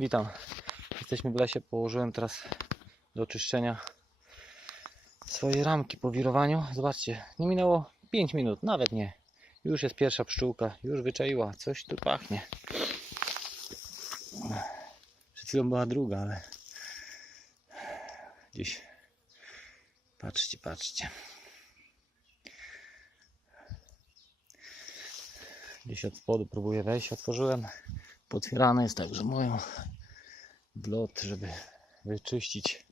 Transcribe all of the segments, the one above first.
Witam. Jesteśmy w lesie. Położyłem teraz do czyszczenia swoje ramki po wirowaniu. Zobaczcie, nie minęło 5 minut, nawet nie. Już jest pierwsza pszczółka, już wyczaiła. Coś tu pachnie. Przed chwilą była druga, ale gdzieś. Patrzcie, patrzcie. Gdzieś od spodu próbuję wejść. Otworzyłem. Potwierane jest także moją wlot, żeby wyczyścić.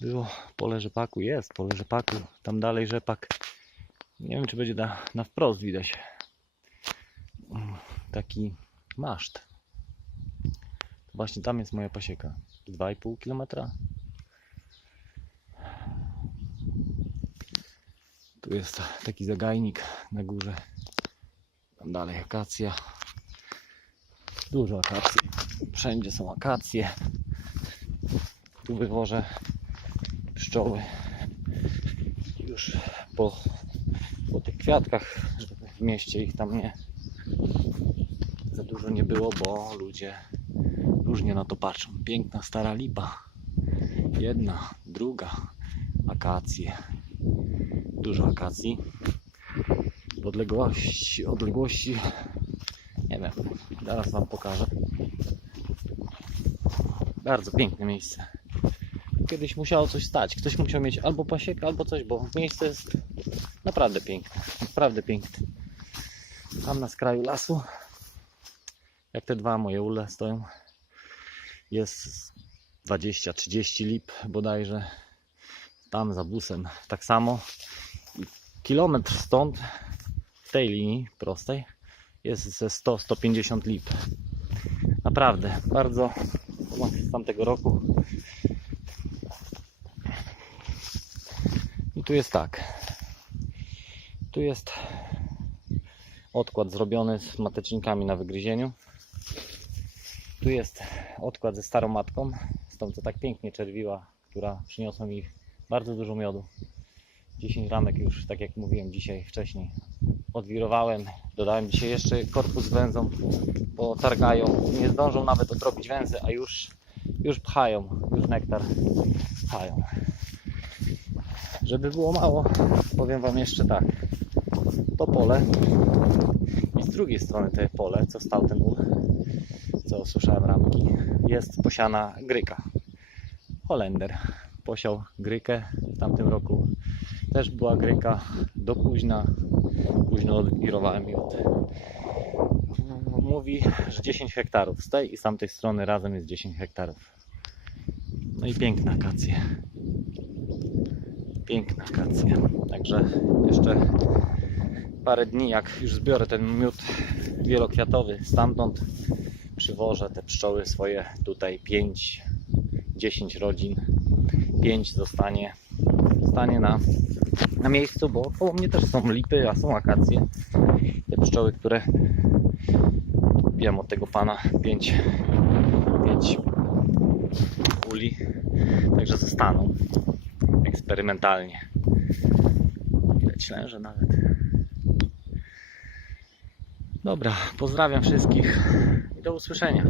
Było pole rzepaku, jest pole rzepaku. Tam dalej rzepak. Nie wiem, czy będzie na, na wprost widać. Mm, Taki maszt. Właśnie tam jest moja pasieka. 2,5 km. Tu jest taki zagajnik na górze. Tam dalej akacja. Dużo akacji. Wszędzie są akacje. Tu wywożę pszczoły. Już po, po tych kwiatkach, żeby w mieście ich tam nie za dużo nie było, bo ludzie różnie na to patrzą. Piękna stara lipa. Jedna, druga. Akacje. Dużo akacji. W odległości, odległości nie wiem, zaraz Wam pokażę. Bardzo piękne miejsce. Kiedyś musiało coś stać. Ktoś musiał mieć albo pasiekę, albo coś, bo miejsce jest naprawdę piękne. Naprawdę piękne. Tam na skraju lasu, jak te dwa moje ule stoją, jest 20-30 lip bodajże. Tam za busem tak samo. Kilometr stąd, w tej linii prostej, jest ze 100-150 lip. Naprawdę, bardzo z tamtego roku. I tu jest tak. Tu jest odkład zrobiony z matecznikami na wygryzieniu. Tu jest odkład ze starą matką, z tą co tak pięknie czerwiła, która przyniosła mi bardzo dużo miodu. 10 ramek już, tak jak mówiłem dzisiaj wcześniej, odwirowałem. Dodałem dzisiaj jeszcze korpus węzą, bo targają. Nie zdążą nawet odrobić węzy, a już, już pchają, już nektar pchają. Żeby było mało, powiem Wam jeszcze tak. To pole i z drugiej strony to pole, co stał ten ul, co osuszałem ramki, jest posiana gryka. Holender posiał grykę w tamtym roku. Też była gryka do późna. Późno odwirowałem miód. Mówi, że 10 hektarów. Z tej i z tamtej strony razem jest 10 hektarów. No i piękne akacje. Piękne akacje. Także jeszcze parę dni, jak już zbiorę ten miód wielokwiatowy stamtąd, przywożę te pszczoły swoje tutaj 5, 10 rodzin. 5 zostanie, zostanie na, na miejscu, bo koło mnie też są lipy, a są akacje. Te pszczoły, które wiem od tego pana 5 5 uli, także zostaną eksperymentalnie. Widać ślęże nawet. Dobra, pozdrawiam wszystkich i do usłyszenia.